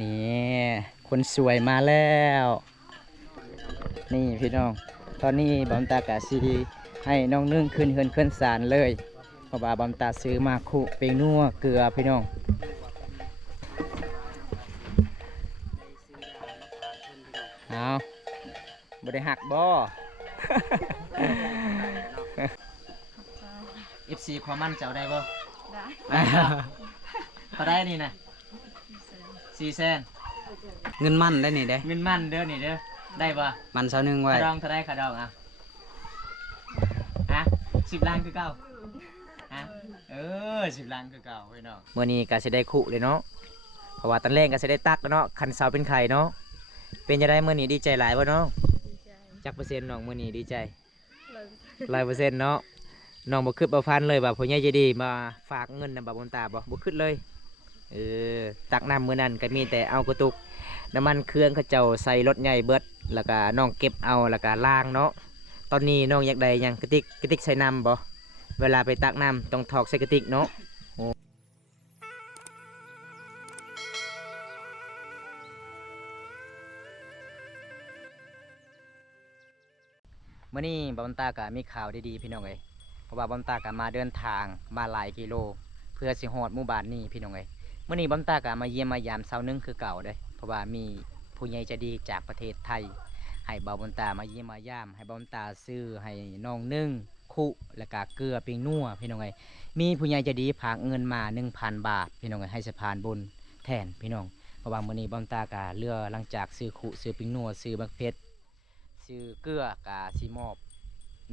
นี่คนสวยมาแล้วนี่พี่น้องตอนนี้บอมตากะซีให้น้องนึ่งขึ้นเฮือนขึ้นศาลเลยเพราะว่าบอมตาซื้อมาคุเป็นนัวเกลือพี่น้องเอาบ่ได้หักบ่ FC ความมั่นเจ้าได้บ่ได้ก็ได้นี่นะ400,000เงินมั่นได้นี่ได้ เงินมั่นเด้อนี่เด้อได้ป่ะ มันเสาหนึ่งไว้ ขาดองเท่าไรขาดองอ่ะ10 ล้านคือเก่าอ่ะ10 ล้านคือเก่าพี่น้องเมื่อนี้ก็จะได้คุเลยเนาะเพราะว่าตอนแรกก็จะได้ตักเนาะคันเสาเป็นไข่เนาะเป็นจะได้เมื่อนี้ดีใจหลายป่ะเนาะจักเปอร์เซ็นต์น้องเมื่อนี้ดีใจ100%เนาะน้องบ่คิดบ่ฟันเลยว่าพ่อใหญ่ใจดีมาฝากเงินนำบ่บนตาบ่คิดเลยตักน้ำมื้อนั้นก็มีแต่เอากระตุกน้ำมันเครื่องเขาเจ้าใส่รถใหญ่เบิดแล้วก็น้องเก็บเอาแล้วก็ล้างเนาะตอนนี้น้องอยากได้ยังกระติกใส่น้ำบ่เวลาไปตักน้ำต้องถอกใส่กระติกเนาะมื้อนี้บอมตาก็มีข่าวดีๆพี่น้องเอ้ยเพราะว่าบอมตาก็มาเดินทางมาหลายกิโลเพื่อสิฮอดหมู่บ้านนี้พี่น้องเอ้ยมื้อนี้บอมตาก็มาเยี่ยมมายามเช้านึงคือเก่าเด้เพราะว่ามีผู้ใหญ่ใจดีจากประเทศไทยให้บ่าวบนตามาเยี่ยมมายามให้บ่าวบนตาซื้อให้น้องนึ่งคุและก็เกลือปิ้งนัวพี่น้องเอ้ยมีผู้ใหญ่ใจดีฝากเงินมา 1,000 บาทพี่น้องเอ้ยให้สะพานบุญแทนพี่น้องเพราะว่ามื้อนี้บ่าวบนตาก็เรือหลังจากซื้อคุซื้อปิ้งนัวซื้อบักเพชรซื้อเกลือกะสิมอบ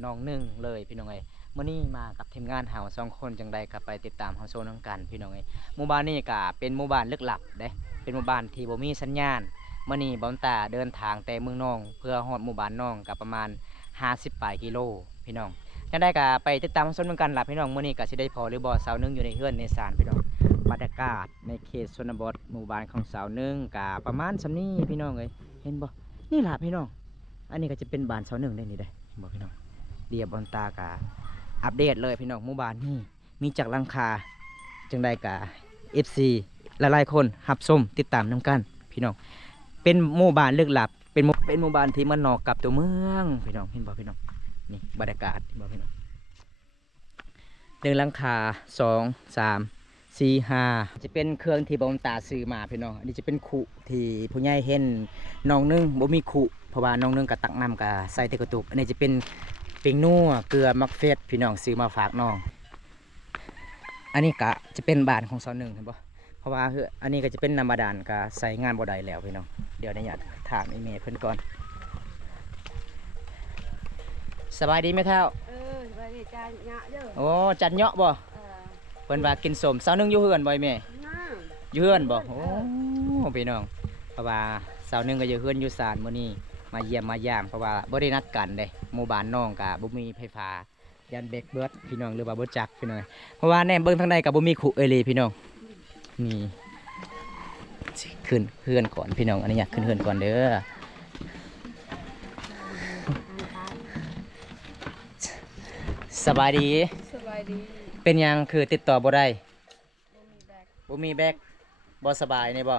น้องนึ่งเลยพี่น้องเอ้ยมื่อนี้มากับทีมงานเฮา2 คนจังใดก็ไปติดตามเฮาโซนกันพี่น้องเอ้ยหมู่บ้านนี้ก็เป็นหมู่บ้านลึกลับเด้เป็นหมู่บ้านที่บ่มีสัญญาณมื่อนี้บอมตาเดินทางแต่เมืองน้องเพื่อฮอดหมู่บ้านน้องก็ประมาณ50ปลายกิโลพี่น้องจังใดก็ไปติดตามเฮาโซนกันล่ะพี่น้องมื่อนี้ก็สิได้พอหรือบ่สาวนึงอยู่ในเฮือนในศาลพี่น้องบรรยากาศในเขตชนบทหมู่บ้านของสาวนึงก็ประมาณส่ำนี้พี่น้องเอ้ยเห็นบ่นี่ล่ะพี่น้องอันนี้ก็จะเป็นบ้านสาวนึงได้นี่เด้เห็นบ่พี่น้องเดียบบอมตากะอัปเดตเลยพี่น้องหมู่บ้านนี่มีจากหลังคาจังใดกะ FC หลายๆคนหับชมติดตามนำกันพี่น้องเป็นหมู่บ้านลึกลับเป็นหมู่บ้านที่มันนอกกับตัวเมืองพี่น้องเห็นบ่พี่น้องนี่บรรยากาศเห็นบ่พี่น้องเรื่องหลังคา2 3 4 5จะเป็นเครื่องที่บอมตาซื้อมาพี่น้องอันนี้จะเป็นขุที่ผู้ใหญ่เห็นน้องนึงบ่มีขุเพราะว่าน้องนึงก็ตักน้ำก็ใส่แต่กระตุกอันนี้จะเป็นปิ้งนัวเกลือมักเฟสพี่น้องซื้อมาฝากน้องอันนี้กะจะเป็นบ้านของสาวหนึ่งเห็นปะเพราะว่าอันนี้ก็จะเป็นน้ำบาดาลกะใส่งานบ่ได้แล้วพี่น้องเดี๋ยวในหยาดถามอีเมลเพิ่นก่อนสบายดีไหมเท่าสบายดีจ้าเนาะเด้อโอ้จัดเนาะบ่เพิ่นว่ากินสมสาวหนึ่งอยู่เฮือนบ่อยแม่อยู่เฮือนบ่โอ้พี่น้องเพราะว่าสาวหนึ่งก็อยู่เฮือนอยู่ศาลมื้อนี้มาเยี่ยมมายามเพราะว่าบ่ได้นัดกันเด้หมู่บ้านน้องกะบ่มีไฟฟ้ายันเบรกเบิดพี่น้องหรือว่าบ่จักพี่น้องเพราะว่าแน่เบิ่งทางใดกะบ่มีขุเอลีพี่น้องนี่ขึ้นเฮือนก่อนพี่น้องอันนี้อยากขึ้นเฮือนก่อนเด้อสบายดีเป็นยังคือติดต่อบ่ได้บ่มีแบกบ่สบายนี่บ่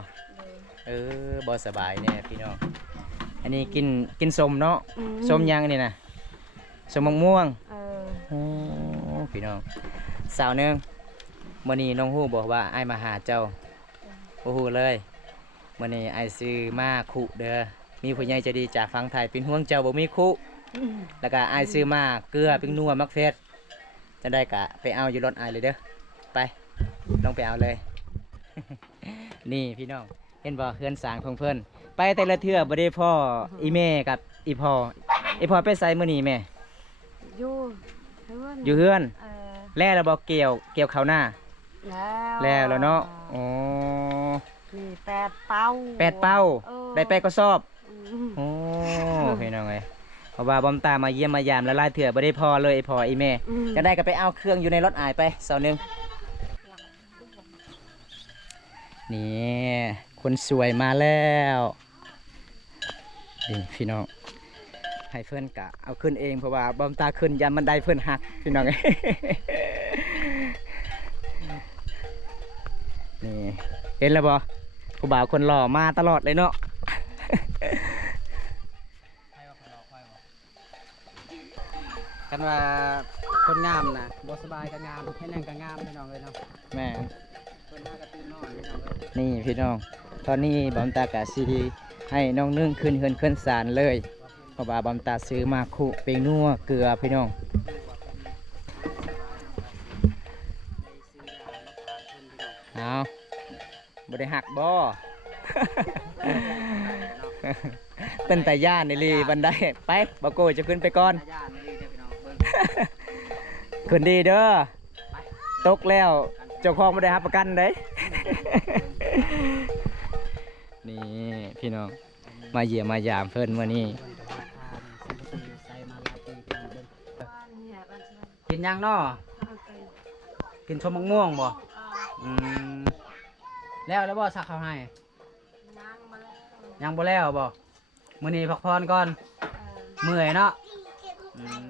บ่สบายแน่พี่น้องอันนี้กินส้มเนาะส้มยังนี่นะส้มมะม่วงโอ้พี่น้องสาวนึงมื้อนี้น้องฮู้บอกว่าอ้ายมาหาเจ้าบ่ฮู้เลยมื้อนี้อ้ายซื้อมาคุเด้อมีผู้ใหญ่ใจดีจากฝั่งไทยเป็นห่วงเจ้าบ่มีคุแล้วก็อ้ายซื้อมาเกลือเป็นนัวมักเฟสจะได้กะไปเอาอยู่รถอ้ายเลยเด้อไปลองไปเอาเลย นี่พี่น้องเห็นบ่เฮือนสร้างของเพิ่นไปแต่ละเทื่อบ่ได้พ่ออีแม่กับอีพ่อไปไสมื้อนี้แม่อยู่เฮือนแล้วเราบ่เกี่ยวข้าวหน้าแล้วเนาะอ๋อนี่8 เป้าได้8ก็สอบโอ้พี่น้องเอ้ยเพราะว่าบอมตามาเยี่ยมมายามแล้วหลายเทื่อบ่ได้พ่อเลยพ่ออีแม่จะได้ก็ไปเอาเครื่องอยู่ในรถอ้ายไปเสานึงนี่คนสวยมาแล้วนี่พี่น้องให้เพื่อนกะเอาขึ้นเองเพราะว่าบอมตาขึ้นยันบันไดเพื่อนหักพี่น้อง นี่เห็นแล้วบ่ ผู้บ่าวคนหล่อมาตลอดเลยเนาะ กันว่าคนงามนะบ่สบายก็งามให้นั่งก็งามพี่น้องเลยเนาะ แม่ เพิ่นมากระตื่นนอนพี่น้องเลย นี่พี่น้อง ตอนนี้บอมตากะซีให้น้องนึ่งขึ้นเฮือนขึ้นศาลเลยเพราะว่าบอมตาซื้อมาคุเป็นนัวเกลือพี่น้องเอาบ่ได้หักบ่ เป็นแต่ย่านนี่ลีบันไดไปบ่โกยจะขึ้นไปก่อน ย่านนี่เด้อพี่น้องเบิ่ง ขึ้นดีเด้อตกแล้วเจ้าของไม่ได้รับประกันเด้ นี่พี่น้องมาเยี่ยมมายามเพิ่นวันนี้ ใส่มาลาตีพี่น้องเบิ่ง บ้านเนี่ยบ้านสวน กินยังเนาะ เอาไป กินชมมะม่วงบ่อืมแล้วบ่สักเขาให้ นั่งมาแล้ว ยังบ่แล้วบ่มื้อนี้พักผ่อนก่อนเมื่อยเนาะอืม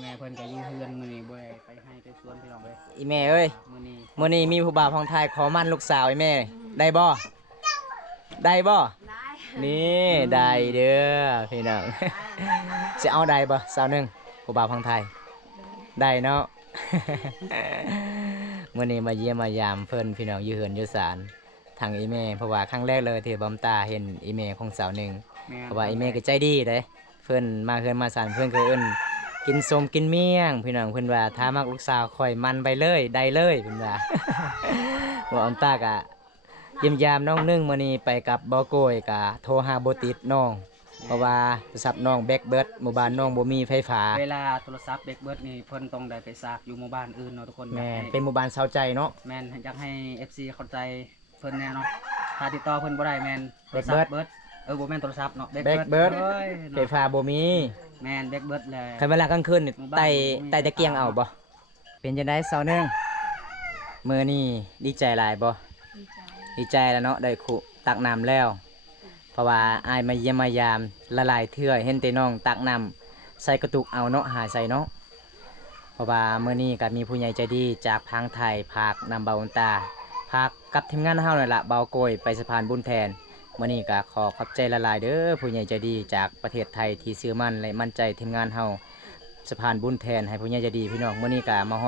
แม่เพิ่นก็อยู่เฮือนมื้อนี้บ่ได้ไปให้ไปสวนพี่น้องเลย อีแม่เอ้ย มื้อนี้ มื้อนี้มีผู้บ่าวของไทยขอมั่นลูกสาวอีแม่ได้บ่ได้บ่ ได้ นี่ได้เด้อพี่น้อง จะเอาได้บ่สาวหนึงผู้บ่าวของไทยได้เนาะ มื้อนี้มาเยี่ยมมายามเพิ่นพี่น้องอยู่เฮือนอยู่ศาลทางอีแม่เพราะว่าครั้งแรกเลยที่บอมตาเห็นอีแม่ของสาวหนึง แม่ เพราะว่าอีเมก็ใจดีเด้เพิ่นมาเฮือนมาสานเพิ่นก็เอิ้นกินส้มกินเมี่ยงพี่น้องเพิ่นว่าถ้ามักลูกสาวข่อยมันไปเลยได้เลยเพิ่นว่า ว่าอันตากะเยี่ยมยามน้องนึ่งมื้อนี้ไปกับบ่โกยกะโทรหาบ่ติดน้องเพราะว่าโทรศัพท์น้องแบกเบิดหมู่บ้านน้องบ่มีไฟฟ้า เวลาโทรศัพท์เด็กเบิดนี่เพิ่นต้องได้ไปซากอยู่หมู่บ้านอื่นเนาะทุกคน แม่ อยากให้ เป็นหมู่บ้านเซาใจเนาะ แม่นอยากให้ FC เข้าใจเพิ่นแน่เนาะถ้าติดต่อเพิ่นบ่ได้แม่นโทรศัพท์เบิดบ่แม่นโทรศัพท์เนาะ แบกเบิด เอ้ย ไฟ เนาะ ฟ้าบ่มี แม่นเด็กเบิดเลย คันเวลากลางคืนนี่ไต่ตะเกียงเอาบ่เป็นจังได๋เซาหนึงมื้อนี้ดีใจหลายบ่ ดีใจ ดีใจแล้วเนาะได้ขุตักน้ำแล้ว เพราะว่าอายมาเยี่ยมมายามละลายเทื่อเห็นแต่น้องตักน้ำใส่กระตุกเอาเนาะหาใส่เนาะเพราะว่าเมื่อนี้ก็มีผู้ใหญ่ใจดีจากพังไทยพากนำเบาอุนตาพากกับทีมงานเฮานั่นละเบาโกยไปสะพานบุญแทนเมื่อนี้ก็ขอขอบใจละลายเด้อผู้ใหญ่ใจดีจากประเทศไทยที่ซื้อมั่นและมั่นใจทีมงานเฮาสะพานบุญแทนให้ผู้ใหญ่ใจดีพี่น้องเมื่อนี้ก็มาฮ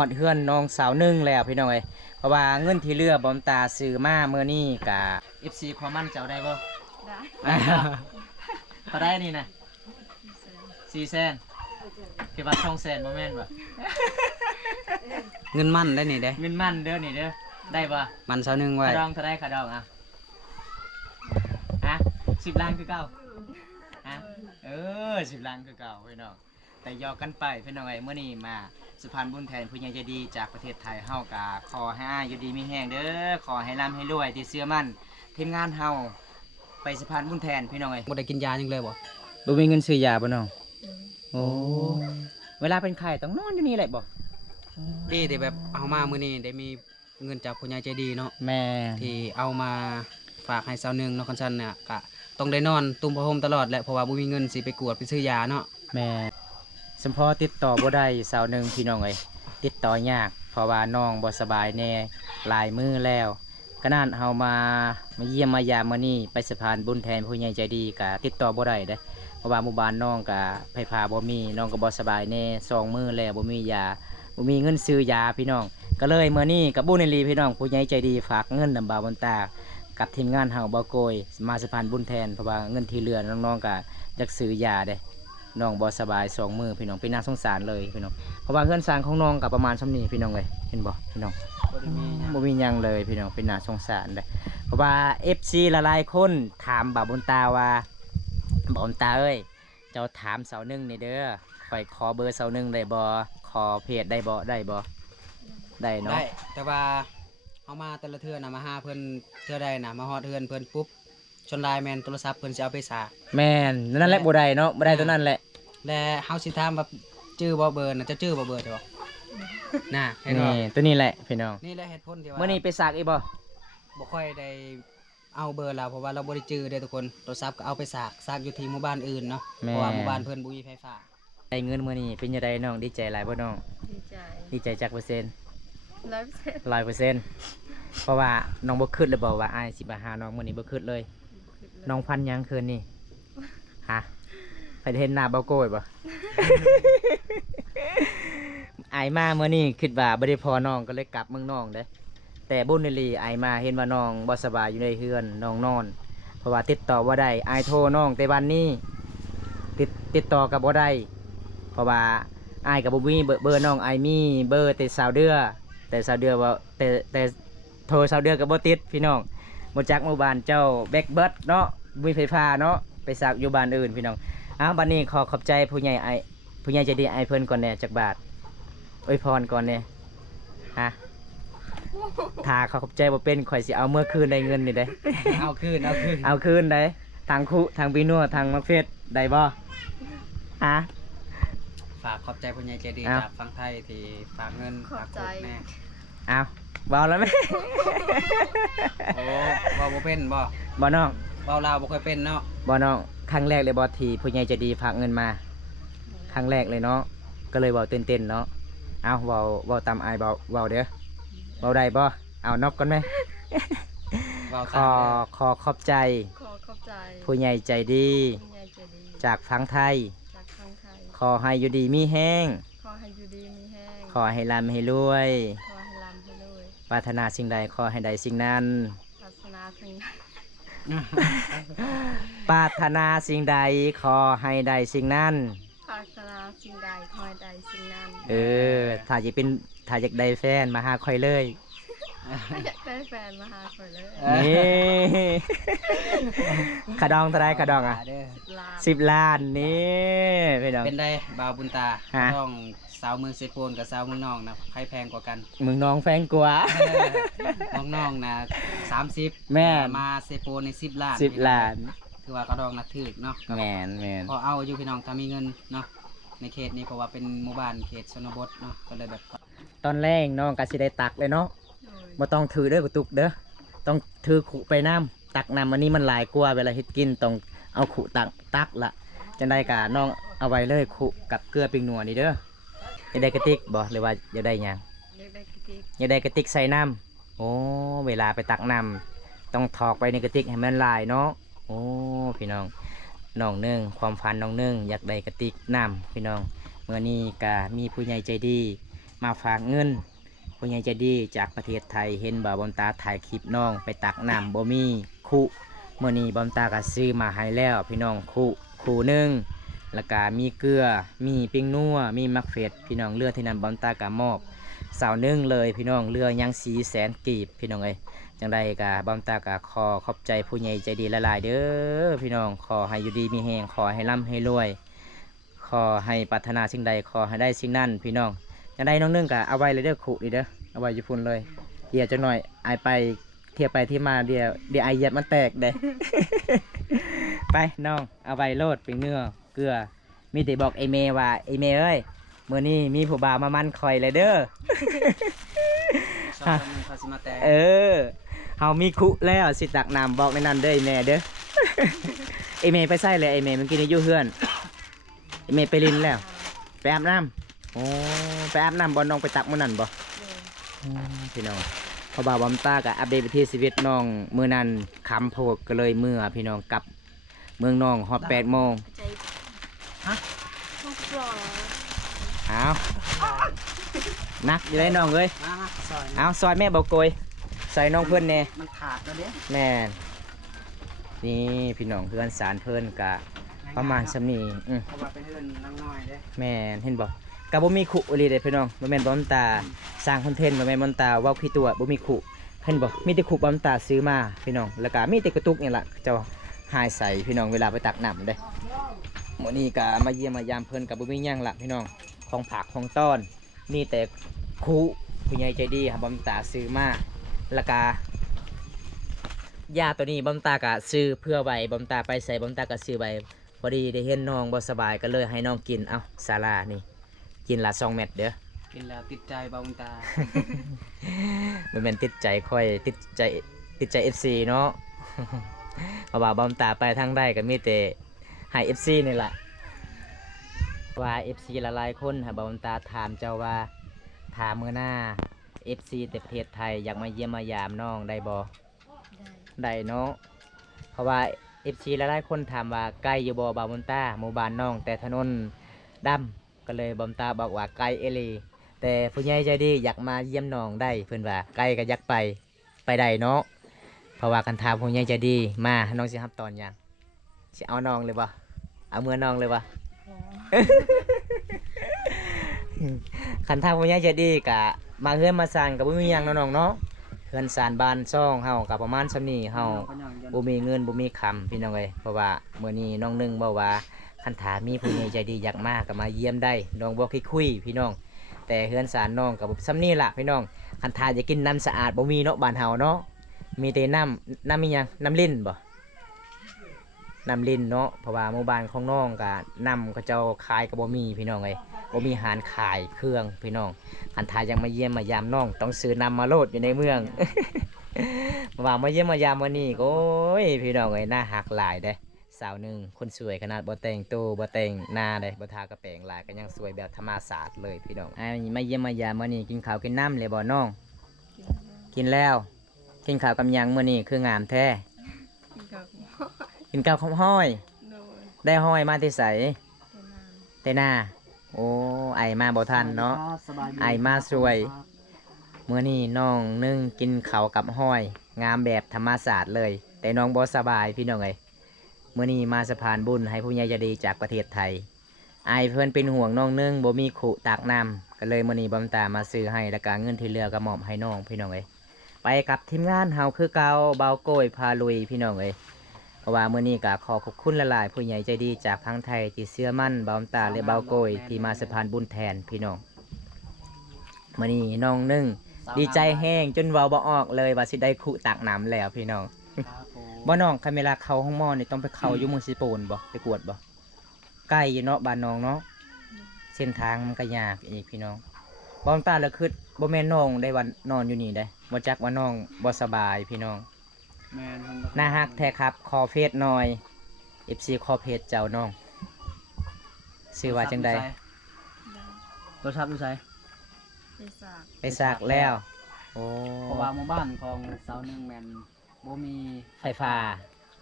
อดเฮือนน้องสาวหนึ่งแล้วพี่น้องเอ้ย เพราะว่าเงินที่เหลือบอมตาซื้อมาเมื่อนี้กะ FC ความมั่นเจ้าได้บ่ ได้ ก็ได้นี่นะ4 แสนคือว่า2 แสนบ่แม่นบ่ เงินมั่นได้นี่เด้ เงินมั่นเด้อนี่เด้อได้บ่ มันเซานึงไว้ ขาดองเท่าได้ขาดองอ่ะ10 ล้านคือเก่าอ่ะ10 ล้านคือเก่าพี่น้องแต่ยอกกันไปพี่น้องเอ้ยมื้อนี้มาสะพานบุญแทนผู้ใหญ่ใจดีจากประเทศไทยเฮากะขอให้อ้ายอยู่ดีมีแห้งเด้อขอให้ร่ำให้รวยที่เชื่อมั่นทีมงานเฮาไปสะพานบุญแทนพี่น้องเอ้ย บ่ได้กินยาจังเลยบ่ บ่มีเงินซื้อยาบ่น้องโอ้เวลาเป็นไข้ต้องนอนอยู่นี่แหละบ่ ดีที่แบบเอามามื้อนี้ได้มีเงินจากผู้ใหญ่ใจดีเนาะ แม่ ที่เอามาฝากให้เซานึงเนาะคันซั่นเนี่ยก็ต้องได้นอนตุ้มผ้าห่มตลอดแหละเพราะว่าบ่มีเงินสิไปกวดไปซื้อยาเนาะ แม่สมพอติดต่อบ่ได้สาวหนึงพี่น้องเอ้ยติดต่อยากเพราะว่าน้องบ่สบายแน่หลายมื้อแล้วขนาดเฮามาเยี่ยมมายามมื้อนี้ไปสะพานบุญแทนผู้ใหญ่ใจดีก็ติดต่อบ่ได้เด้เพราะว่าหมู่บ้านน้องก็ไผพาบ่มีน้องก็บ่สบายแน่2 มื้อแล้วบ่มียาบ่มีเงินซื้อยาพี่น้องก็เลยมื้อนี้กับบุญอีหลีพี่น้องผู้ใหญ่ใจดีฝากเงินนำบ่าวบนตากับทีมงานเฮาบ่โกยมาสะพานบุญแทนเพราะว่าเงินที่เหลือน้องๆก็อยากซื้อยาเด้ น้องบ่สบาย2 มื้อพี่น้องเป็นน่าสงสารเลยพี่น้องเพราะว่าเพื่อนสร้างของน้องกับประมาณส่ำนี้พี่น้องเลยเห็นบ่พี่น้อง บ่ได้มีหยัง บ่มีหยังเลยพี่น้องเป็นน่าสงสารเลยเพราะว่า FC หลายๆคนถามบ่าวบุญตาว่าบ่าวบุญตาเอ้ยเจ้าถามเสาหนึ่งนี่เด้อข่อยขอเบอร์เสาหนึ่งได้บ่ขอเพจได้บ่ได้บ่ได้เนาะ ได้แต่ว่าเอามาแต่ละเทื่อน่ะมาหาเพิ่นเทื่อใดน่ะมาฮอดเฮือนเพิ่นปุ๊บชนลายแม่นโทรศัพท์เพิ่นสิเอาไปสาก แม่นนั่นแหละบ่ได้เนาะบ่ได้ตัวนั้นแหละ และเฮาสิถามว่าชื่อบ่เบอร์น่ะจะชื่อบ่เบอร์จ้ะบ่น่ะเห็นบ่ นี่ตัวนี้แหละพี่น้อง นี่แหละเหตุผลที่ว่า มื้อนี้ไปสากอีกบ่ บ่ค่อยได้เอาเบอร์เราเพราะว่าเราบ่ได้จื้อเด้อทุกคนโทรศัพท์ก็เอาไปสากอยู่ที่หมู่บ้านอื่นเนาะเพราะว่าหมู่บ้านเพิ่นบ่มีไฟฟ้า ได้เงินมื้อนี้เป็นจังไดน้องดีใจหลายบ่น้อง ดีใจ ดีใจจักเปอร์เซ็นต์ 100% 100% เพราะว่าน้องบ่คิดเลยบอกว่าอ้ายสิมาหาน้องมื้อนี้บ่คิดเลย น้องพันยังคืนนี่ฮะไปเห็นหน้าเบาโก้ยบ่ ไอายมาเมื่อนี้คิดว่าบ่ได้พอน้องก็เลยกลับเมืองน้องเด้แต่บุญนิลีไอายมาเห็นว่าน้องบ่สบายอยู่ในเฮือนน้องนอน เพราะว่าติดต่อบ่ได้ไอายโทรน้องแต่วันนี้ติดต่อกับบ่ได้เพราะว่าไอายกับบ่มีเบอร์น้องไอายมีเบอร์แต่สาวเดือแต่สาวเดือว่าแต่โทรสาวเดือก็บ่ติดพี่น้องบ่จักหมู่บ้านเจ้าแบกเบิดเนาะมีไฟฟ้าเนาะไปสักอยู่บ้านอื่นพี่น้องอ้าวบัดนี้ขอขอบใจผู้ใหญ่ผู้ใหญ่ใจดีไอายเพิ่นก่อนแหน่จักบาทอวยพรก่อนแหน่ฮะถ้าเขาขอบใจบ่เป็นข่อยสิเอาเมื่อคืนได้เงินนี่เด้ เอาคืน เอาคืนได้ทางคุทางปีนัวทางมักเฟสได้บ่ฮะ ฝากขอบใจผู้ใหญ่ใจดี อ้าว จากฝั่งไทยที่ฝากเงินฝากกดแม่ เอาเบาแล้วไหม โอ้เว้าบ่เป็นบ่ บ่น้อง เว้าลาวบ่ค่อยเป็นเนาะ บ่น้องครั้งแรกเลยบ่ที่ผู้ใหญ่ใจะดีฝากเงินมาครั้งแรกเลยเนาะก็เลยเว้าตื่นเต้นเนาะเอาเว้าตามอายเว้าเด้อเว้าได้บ่เอานบก่อนไหม เว้า ข ตา อ มเด้อ ขอขอบใจ ขอขอบใจ ผู้ใหญ่ใจดี ผู้ใหญ่ใจดี จากฝั่งไทย จากทางไทย ขอให้อยู่ดีมีแห้ง ขอให้อยู่ดีมีแห้ง ขอให้ร่ำให้รวย ขอให้ร่ำให้รวย ปรารถนาสิ่งใดขอให้ได้สิ่งนั้น ศาสนาทั้ง ปรารถนาสิ่งใดขอให้ได้สิ่งนั้น ศาสนาสิ่งใดขอให้ใดสิ่งนั้น ถ้าอยากได้แฟนมาหาค่อยเลย อยากได้แฟนมาหาข่อยเลย นี่ ขะดองเท่าไรขะดองอ่ะ เด้อ ล้าน 10 ล้านนี่พี่น้อง เป็นได้บ่าวบุญตา ฮะ ต้องสาวเมืองเซโปนกับสาวเมืองนองนะใครแพงกว่ากัน มึงน้องแฟนกว่า น้องๆนะ30 แม่น มาเซโปนใน10 ล้าน 10 ล้าน คือว่ากระดองนะถึกเนาะ แมน พอเอาอยู่พี่น้องถ้ามีเงินเนาะในเขตนี้เพราะว่าเป็นหมู่บ้านเขตชนบทเนาะก็เลยแบบ ตอนแรกน้องก็สิได้ตักเลยเนาะ โดย บ่ต้องถือเด้อกระตุกเด้อต้องถือขุไปน้ำตักน้ำอันนี้มันหลายกว่าเวลาเฮ็ดกินต้องเอาขุตักละจังได้กะน้องเอาไว้เลยขุกับเกลือปิงนัวนี่เด้ออยากได้กระติกบ่หรือว่าอยากได้หยัง อยากได้กิ๊ก อยากได้กระติกใส่น้ำโอ้เวลาไปตักน้ำต้องถอกไปในกระติกให้มันลายเนาะโอ้พี่น้องน้องหนึ่งความฝันน้องหนึ่งอยากได้กระติกน้ำพี่น้องเมื่อนี้ก็มีผู้ใหญ่ใจดีมาฝากเงินผู้ใหญ่ใจดีจากประเทศไทยเห็นบ่าวบอมตาถ่ายคลิปน้องไปตักน้ำบ่มีคุเมื่อนี้บอมตาก็ซื้อมาให้แล้วพี่น้องคุหนึ่งแล้วก็มีเกลือมีปิ้งนัวมีมักเฟดพี่น้องเลือดที่นำบอมตากะมอบ สาวนึ่งเลยพี่น้องเรือยัง400,000 กีบพี่น้องเอ้ยจังใดกะบอมตากะขอขอบใจผู้ใหญ่ใจดีหลายๆเด้อพี่น้องขอให้อยู่ดีมีแหงขอให้ร่ำให้รวย ขอให้ปรารถนาสิ่งใดขอให้ได้สิ่งนั้นพี่น้องจังใดน้องนึ่งกะเอาไว้เลยเด้อขุดิเด้อเอาไว้อยู่พุ่นเลยเดี๋ยวจังหน่อยไอายไปเที่ยวไปที่มาเดี๋ยวไอายเหยียบมันแตกเด้ ไปน้องเอาไว้โลดเป็นเนื้อเกลือมีแต่บอกไอเมว่าไอเมเอ้ยมื้อนี้มีผู้บ่าวมามันคอยเลยเด้อ ชอบทำคาสิมาแต่ เออเฮามีคุแล้วสิตักน้ำบอกในนั้นเด้อไอ้แม่เด้อ ไอเมไปใส่เลยไอเมมันกินอยู่เฮือนไอเมไปลินแล้วไปอาบน้ำโอ้ไปอาบน้ำบ่น้องไปตักมื้อนั้นบ่ โดย พี่น้องเพราะบ่าวบอมตาก็อัปเดตไปที่ชีวิตน้องมื้อนั้นคำโพดก็เลยเมื่อพี่น้องกลับเมืองน้องฮอด8 โมง ใจทุกปลอ เอานักอยู่ได้น้องเอ้ย มาซอย เอาซอยแม่บอกโกยใส่น้องเพื่อนแน่ มันขาดแล้วเด้ แม่นนี่พี่น้องเพื่อนสารเพื่อนกะประมาณสำนี เพราะว่าเป็นเรื่องน้ำน้อยเด้ แม่นเห็นบอกกะบ่มีขุอีหลีเด้พี่น้องบ่แม่นบอมตาสร้างคอนเทนต์บ่แม่นบอมตาเว้าขี้ตัวบ่มีขุเห็นบ่มีแต่ขุบอมตาซื้อมาพี่น้องแล้วก็มีแต่กระตุกนี่ล่ะเจ้าหายใส่พี่น้องเวลาไปตักน้ำเด้มื้อนี้ก็มาเยี่ยมมายามเพิ่นก็บ่มีหยังล่ะพี่น้องของผักของต้อนมีแต่ขุผู้ใหญ่ใจดีครับบอมตาซื้อมาแล้วก็ยาตัวนี้บอมตากะซื้อเพื่อไว้บอมตาไปใส่บอมตากะซื้อไว้พอดีได้เห็นน้องบ่สบายก็เลยให้น้องกินเอ้าซาลานี่กินละ2 เม็ดเด้อ กินแล้วติดใจบ่าวบุญตา มันเป็นติดใจค่อยติดใจ FC เนาะ เพราะว่าบอมตาไปทางใดก็มีแต่ให้ FC นี่แหละว่า FC หลายๆคนหาบอมตาถามเจ้าว่าถามมื้อหน้า FC แต่ประเทศไทยอยากมาเยี่ยมมายามน้องได้บ่ ได้ ได้เนาะเพราะว่า FC หลายๆคนถามว่าไกลอยู่บ่บาวบนต้าหมู่บ้านน้องแต่ถนนดำก็เลยบอมตาบอกว่าไกลเอหลีแต่ผู้ใหญ่ใจดีอยากมาเยี่ยมน้องได้เพิ่นว่าไกลก็อยากไปได้เนาะเพราะว่าคันถามผู้ใหญ่ใจดีมาน้องสิรับตอนหยังสิเอาน้องเลยบ่เอาเมื่อน้องเลยบ่ คันทางผู้ใหญ่ใจดีกะมาเฮือนมาซานกับบ่มีหยังเนาะน้องเนาะเฮือนซานบ้านซ่องเฮาก็ประมาณส่ำนี้เฮาบ่มีเงินบ่มีคำพี่น้องเอ้ยเพราะว่ามื้อนี้น้องนึงบอกว่าคันถามีผู้ใหญ่ใจดีอยากมาก็มาเยี่ยมได้น้องบ่คุยพี่น้องแต่เฮือนซานน้องก็บ่ส่ำนี้ล่ะพี่น้องคันถาจะกินน้ำสะอาดบ่มีเนาะบ้านเฮาเนาะมีแต่น้ำมีหยังน้ำลิ้นบ่น้ำลิ้นเนาะเพราะว่าหมู่บ้านของน้องก็น้ำเขาเจ้าขายก็บ่มีพี่น้องเอ้ย บ่มีอาหารขายเครื่องพี่น้องคันทายังมาเยี่ยมมายามน้องต้องซื้อนำมาโลดอยู่ในเมือง ว่ามาเยี่ยมมายามวันนี้ก็โอ้ยพี่น้องเอ้ยน่าหักหลายเด้สาวหนึ่งคนสวยขนาดบ่แต่งตัวบ่แต่งหน้าเด้บ่ทากระแปรงลายก็ยังสวยแบบธรรมชาติเลยพี่น้องมาเยี่ยมมายามมื้อนี้กินข้าวกินน้ำเลยบ่น้อง กินแล้ว กินข้าวกับหยังมื้อนี้คืองามแท้ กินกับ กินข้าวข้าวห้อย โดย ได้ห้อยมาที่ไส เป็นนาน แต่หน้าโอ้ไอมาบ่ทันเนาะ ไอ้มาสวย เมื่อนี้น้องนึ่งกินเขาวกับห้อย งามแบบธรรมศาสตร์เลย แต่น้องบ่สบายพี่น้องเอ้ยเมื่อนี้มาสะพานบุญให้ผู้ใหญ่ใจดีจากประเทศไทยไอายเพื่อนเป็นห่วงน้องนึ่งบ่มีขุตากน้ำก็เลยมื่อนี้บำตามาซื้อให้แล้วก็เงินที่เหลือก็มอบให้น้องพี่น้องเอ้ยไปกับทีมงานเฮาคือเก่าเบาโก้ยพาลุยพี่น้องเอ้ยเพราะว่ามื่อนี้ก็ขอขอบคุณหลายๆผู้ใหญ่ใจดีจากทั้งไทยที่เชื่อมั่นบำตาและเบาโก้ยที่มาสะพานบุญแทนพี่น้องมื่อนี้น้องนึ่ง ดีใจแห้งจนเว้าบ่ออกเลยว่าสิได้คุตักน้ำแล้วพี่น้อง ครับผม บ่น้องคันเวลาเข้าห้องหม้อนี่ต้องไปเข้าอยู่เมืองสิโปนบ่ไปกวดบ่ใกล้อยู่เนาะบ้านน้องเนาะเส้นทางมันก็ยากอีกพี่น้องบ่ตาแล้วคือบ่แม่นน้องได้วันนอนอยู่นี่ได้บ่จักว่าน้องบ่สบายพี่น้อง แม่นเพิ่น น่าฮักแท้ครับขอเฟซหน่อย FC ขอเพจเจ้าน้องชื่อว่าจังใด ได้ โทรศัพท์อยู่ไส ไปสาก ไปสากแล้วโอ้ เพราะว่าหมู่บ้านของสาวหนึงแม่นบ่มี ไฟฟ้า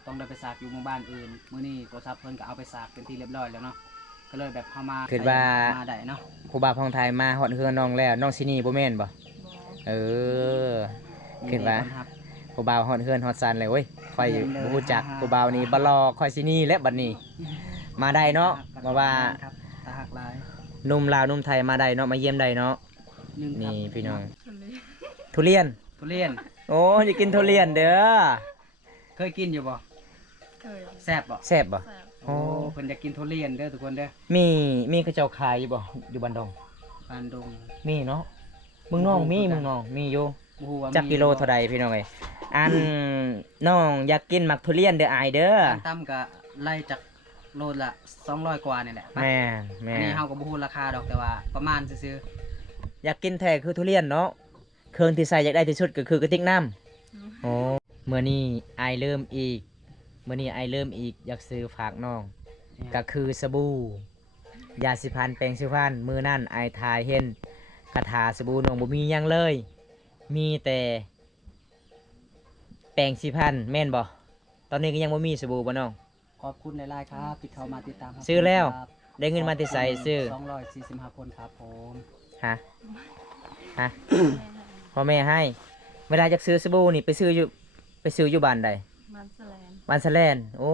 ต้องได้ไปสากอยู่หมู่บ้านอื่นมื้อนี้โทรศัพท์เพิ่นก็เอาไปสากเป็นที่เรียบร้อยแล้วเนาะก็เลยแบบเข้ามา คิดว่า มาได้เนาะ ครูบาพองไทยมาฮอดเฮือน้องแล้วน้องสิหนี่บ่แม่นบ่ บอ เออ คิดว่า ครับ ผู้บ่าวฮอดเฮือนฮอดซันเลยเว้ยค่อย เห็นเลย บ่รู้จัก ฮ่าๆ ผู้บ่าวนี่บ่รอค่อยสิหนี่และบัดนี้ มาได้เนาะมาว่า ครับตาหักหลาย หนุ่มลาวหนุ่มไทยมาได้เนาะมาเยี่ยมได้เนาะ หงครับ นี่พี่น้อง ทะเล ทุเรียน ทุเรียน โอ้อยากกินทุเรียนเด้อ เคยกินอยู่บ่ เคย แซ่บบ่ แซ่บบ่ แสบ โอ้ โอ้เพิ่นอยากกินทุเรียนเด้อทุกคนเด้อ มีกระเจ้าขายอยู่บ่อยู่บ้านดง ปานดง มีเนาะมึงน้องมีมึงน้องมีอยู่ บ่ฮู้ว่า จักกิโลเท่าใดพี่น้องเอ้ยอันน้องอยากกินหมักทุเรียนเด้ออายเด้อ ขั้นต่ำก็ไล่จากโลละ200กว่านี่แหละ แม่น อั แม่ นนี้ น เฮาก็บ่ฮู้ราคาดอกแต่ว่าประมาณซื่อ อยากกินแท้คือทุเรียนเนาะเครื่องที่ใส่อยากได้ที่สุดก็คือกระติกน้ำโอ้เมื่อนี้ไอายเริ่มอีกเมื่อนี้ไอายเริ่มอีกอยากซื้อฝากน้อง ๆ ก็คือสบู่ยาสีฟันแปรงสีฟันมือนั่นไอายทายเห็นคาถาสบู่น้องบ่มีหยังเลย มีแต่แปรงสีฟันแม่นบ่ตอนนี้ก็ยังบ่มีสบู่บ่น้อง ขอบคุณหลายๆครับที่เข้ามาติดตามรับ ซื้อแล้ว ครับ ได้เงินมาที่ใส่ซื้อ 245คนครับผม ฮะฮะพ่อแม่ให้ เวลาจะซื้อสบู่นี่ไปซื้ออยู่บ้านใด มันแสลน บ้านสะแลนโอ้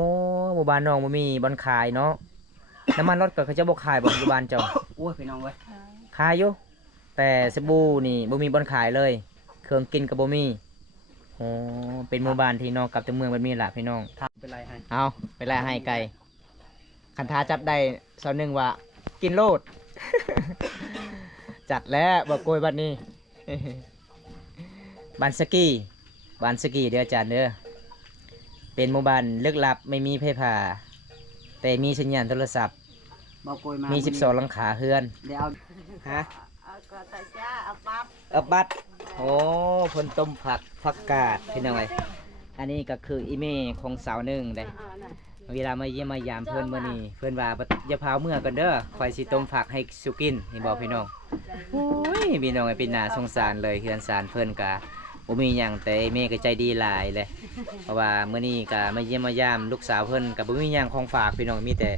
หมู่บ้านน้องบ่มีบ่อนขายเนาะน้ำมันรถก็เขาจะบ่ขายบ่อยู่บ้านเจ้า โอ้ยพี่น้องเว้ย คาย ขายอยู่แต่สบู่นี่บ่มีบ่อนขายเลย เครื่องกินก็บ่มีโอ้เป็นหมู่บ้านที่น้องกลับแต่เมืองแบบนี้ล่ะพี่น้อง ครับเป็นไรให้ เอาไปไล่ให้ไก่คันท้าจับได้เสาหนึ่งว่ากินโลด จัดแล้วบอกโกยบัดนี้ บ้านสกีบ้านสกีเด้ออาจารย์เด้อเป็นหมู่บ้านลึกลับไม่มีไฟฟ้าแต่มีสัญญาณโทรศัพท์ บอกโกยมา มี มี 12หลังคาเฮือน เดี๋ยวเอา ฮะ เอากระต่ายจ้าเอาปั๊บ เอาบัดโอ้พนต้มผักกาดพี่น้องเอ้ยอันนี้ก็คืออีเมของสาวหนึ่งเด้ เวลามาเยี่ยมมายามเพิ่นมื้อนี้เพิ่นว่าอย่าพาเมื่อกันเด้อคอยสิต้มผักให้สุกินนี่บอกพี่น้องโอ้ยพี่น้องเป็นน่าสงสารเลยเฮือนสารเพิ่นก็บ่มีหยังแต่แม่ก็ใจดีหลายเลยเพราะว่ามื้อนี้ก็มาเยี่ยมมายามลูกสาวเพิ่นก็บ่มีหยังของฝากพี่น้องมีแต่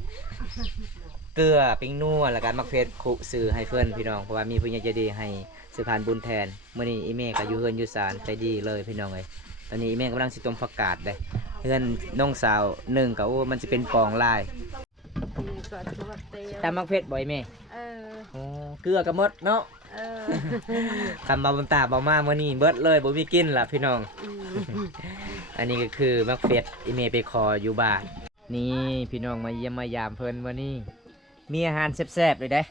เกลือปิ้งนัวแล้วก็มักเผ็ดคุซื้อให้เพิ่นพี่น้องเพราะว่ามีผู้ใหญ่ใจดีให้สะพานบุญแทนมื้อนี้อีแม่ก็อยู่เฮือนอยู่ศาลใจดีเลยพี่น้องเอ้ยตอนนี้อีแม่กำลังสิต้มผักกาดเด้เฮือนน้องสาวหนึ่งก็โอ้มันสิเป็นปองลาย นี่ก็ตัวเตียว ตามมักเผ็ดบ่อยแม่ เออ โอ้เกลือก็หมดเนาะ เออ คำบาบนตาบ่มามื้อนี้เบิดเลยบ่มีกินล่ะพี่น้อง อืม อันนี้ก็คือมักเผ็ดอีเมไปคออยู่บ้านนี่พี่น้องมาเยี่ยมมายามเพิ่นมื้อนี้มีอาหารแซ่บๆเลยเด้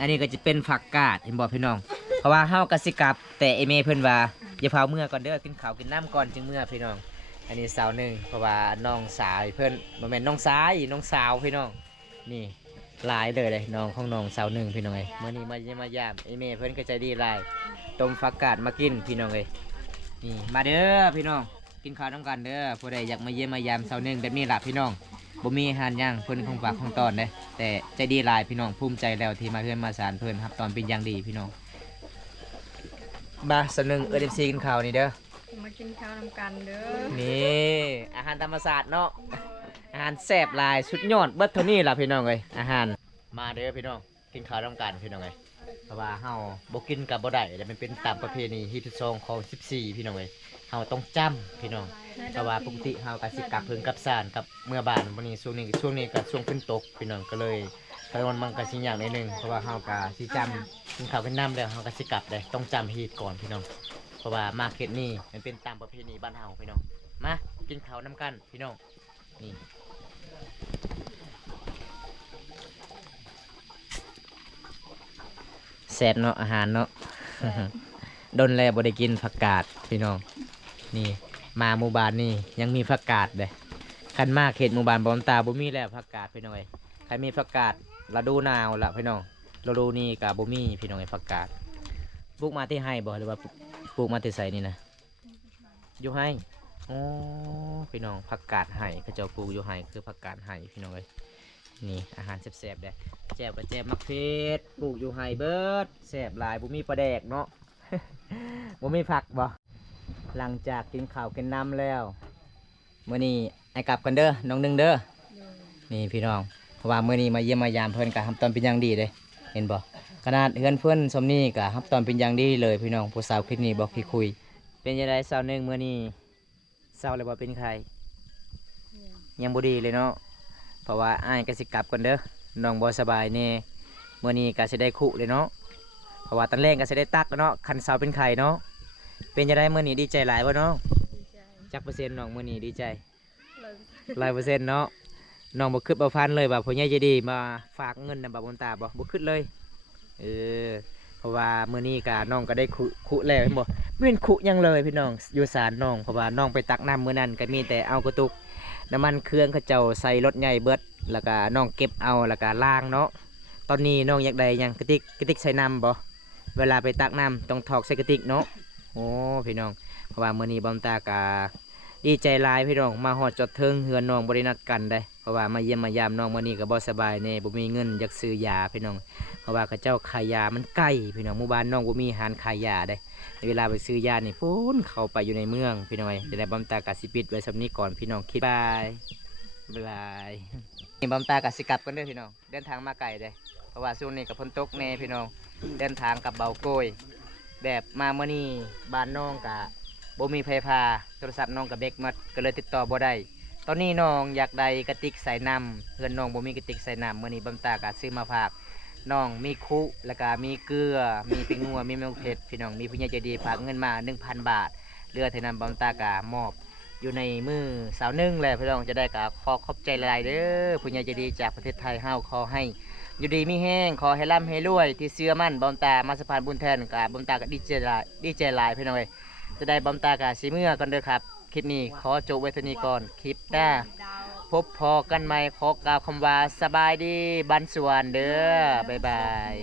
อันนี้ก็จะเป็นผักกาดเห็นบ่พี่น้อง เพราะว่าเฮาก็สิกลับแต่อีเมเพิ่นว่าอย่าพาเมื่อก่อนเด้อกินข้าวกินน้ำก่อนจึงเมื่อพี่น้อง อันนี้สาวหนึ่งเพราะว่าน้องสาวเพิ่นบ่แม่นน้องสายน้องสาวพี่น้อง นี่หลายเลยน้องของน้องสาวหนึ่งพี่น้องเอ้ยมื้อนี้มาเยี่ยมมายามอีเมเพิ่นก็ใจดีหลายต้มผักกาดมากินพี่น้องเอ้ยนี่มาเด้อพี่น้องกินข้าวน้ำกันเด้อผู้ใดอยากมาเยี่ยมมายามสาวหนึ่งแบบนี้ล่ะพี่น้องบ่มีอาหารหย่างเพิ่นของฝากของตอนเด้แต่ใจดีหลายพี่น้องภูมิใจแล้วที่มาเฮือนมาศาลเพิ่นครับตอนเป็นอย่างดีพี่น้องมาสาวหนึ่งFC กินข้าวนี่เด้อ มากินข้าวนำกันเด้อ นี่อาหารธรรมศาสตร์เนาะอาหารแซ่บหลายสุดยอดเบิดเท่านี้ล่ะพี่น้องเอ้ยอาหารมาเด้อพี่น้องกินข้าวร่วมกันพี่น้องเอ้ยเพราะว่าเฮาบ่กินกับบ่ได้แต่มันเป็นตามประเพณีฮิตซองของ14พี่น้องเอ้ยเฮาต้องจำพี่น้องเพราะว่าปกติเฮาก็สิกลับเพิ่งกลับศาลกับเมื่อบ้านวันนี้ช่วงนี้ก็ช่วงขึ้นตกพี่น้องก็เลยตอนมันก็สิยากนิดนึงเพราะว่าเฮาก็สิจำกินข้าวกินน้ำแล้วเฮาก็สิกลับได้ต้องจำฮีตก่อนพี่น้อง เพราะว่ามาร์เก็ตนี่มันเป็นตามประเพณีบ้านเฮาพี่น้องมากินข้าวน้ำกันพี่น้องนี่แซ่บเนาะอาหารเนาะ ดนแล้วบ่ได้กินผักกาดพี่น้องนี่มาหมู่บ้านนี่ยังมีผักกาดเลยคันมากเขตหมู่บ้านบอมตาบ่มีแล้วผักกาดพี่น้องเอ้ยใครมีผักกาดฤดูหนาวละพี่น้องฤดูนี้ก็บ่มีพี่น้องเอ้ยผักกาดปลูกมาที่ให้บ่หรือว่าปลูกมาที่ไสนี่นะอยู่ให้อ๋อพี่น้องผักกาดไห้เขาเจ้าปลูกอยู่ให้คือผักกาดไห้พี่น้องเอ้ยนี่อาหารแซ่บๆเด้แจ่วกับแจ่วมักเฟสปลูกอยู่ไห้เบิดแซ่บหลายบ่มีปลาแดกเนาะ บ่มีผักบ่หลังจากกินข้าวกินน้ำแล้วมื้อนี้ไอ้กลับกันเด้อน้องหนึงเด้อนี่พี่น้องเพราะว่ามื้อนี้มาเยี่ยมมายามเพิ่นก็ทำตอนเป็นอย่างดีเด้เห็นบ่ขนาดเฮือนเพิ่นสมนี้ก็ทำตอนเป็นอย่างดีเลยพี่น้องผู้สาวคลิปนี้บอกที่คุยเป็นจังไดสาวหนึงมื้อนี้เศร้าเลยบ่เป็นใครยังบ่ดีเลยเนาะเพราะว่าอ้ายก็สิกลับกันเด้อน้องบ่สบายแน่มื้อนี้ก็สิได้คุเลยเนาะเพราะว่าตอนแรกก็สิได้ตักเนาะคันเศร้าเป็นไข้เนาะเป็นจังไดมื้อนี้ดีใจหลายบ่เนาะ ดีใจ จักเปอร์เซ็นต์น้องมื้อนี้ดีใจ เลย 100%เนาะน้องบ่คิดบ่ฟันเลยว่าผู้ใหญ่ใจดีมาฝากเงินนำบ่าวบนตาบ่คิดเลยเออเพราะว่ามื้อนี้ก็น้องก็ได้คุแล้วเห็นบ่บ่เห็นคุหยังเลยพี่น้องอยู่ศาลน้องเพราะว่าน้องไปตักน้ำมื้อนั้นก็มีแต่เอากระตุกน้ำมันเครื่องเขาเจ้าใส่รถใหญ่เบิดแล้วก็น้องเก็บเอาแล้วก็ล้างเนาะตอนนี้น้องอยากได้หยังกระติกใส่น้ำบ่เวลาไปตักน้ำต้องถอกใส่กระติกเนาะโอ้พี่น้องเพราะว่ามื้อนี้บ่าวบนตาก็ดีใจหลายพี่น้องมาฮอดจอดถึงเฮือนน้องบ่ได้นัดกันได้เพราะว่ามาเยี่ยมมายามน้องมื้อนี้ก็บ่สบายแน่บ่มีเงินอยากซื้อยาพี่น้องเพราะว่าเขาเจ้าขายยามันใกล้พี่น้องหมู่บ้านน้องบ่มีร้านขายยาได้เวลาไปซื้อยานี่พูนเข้าไปอยู่ในเมืองพี่น้องเอ้ยจะได้บำตากสิปิดไว้สำนี้ก่อนพี่น้องคิดบายบายนี่บำตากสิกลับกันเด้อพี่น้องเดินทางมาไกลเด้เพราะว่าช่วงนี้ก็ฝนตกแน่พี่น้องเดินทางกับเบาโกยแบบมามื้อนี้บ้านน้องก็บ่มีไฟฟ้าโทรศัพท์น้องก็เบกหมดก็เลยติดต่อบ่ได้ตอนนี้น้องอยากได้กระติกใส่น้ำเพื่อนน้องบ่มีกระติกใส่น้ำมื้อนี้บำตาก็ซื้อมาฝากน้องมีคุแล้วก็มีเกลือมีปิงนัวมีมะเขือเทศพี่น้องมีผู้ใหญ่ใจดีฝากเงินมา 1,000 บาทเรือเท่านั้นบำตาก็มอบอยู่ในมือสาวหนึงแหละพี่น้องจะได้ก็ขอขอบใจหลายๆเด้อผู้ใหญ่ใจดีจากประเทศไทยเฮาขอให้อยู่ดีมีแห้งขอให้ร่ำให้รวยที่เชื่อมั่นบำตามาสะพานบุญแทนกับบำตาก็ดีใจหลายพี่น้องเอ้ยจะได้บำตากะสีเมื่อกันเด้อครับคลิปนี้ขอจบไว้เท่านี้ก่อนคลิปหน้าพบพอกันใหม่ขอกล่าวคำว่าสบายดีบันสวนเด้อบ๊ายบาย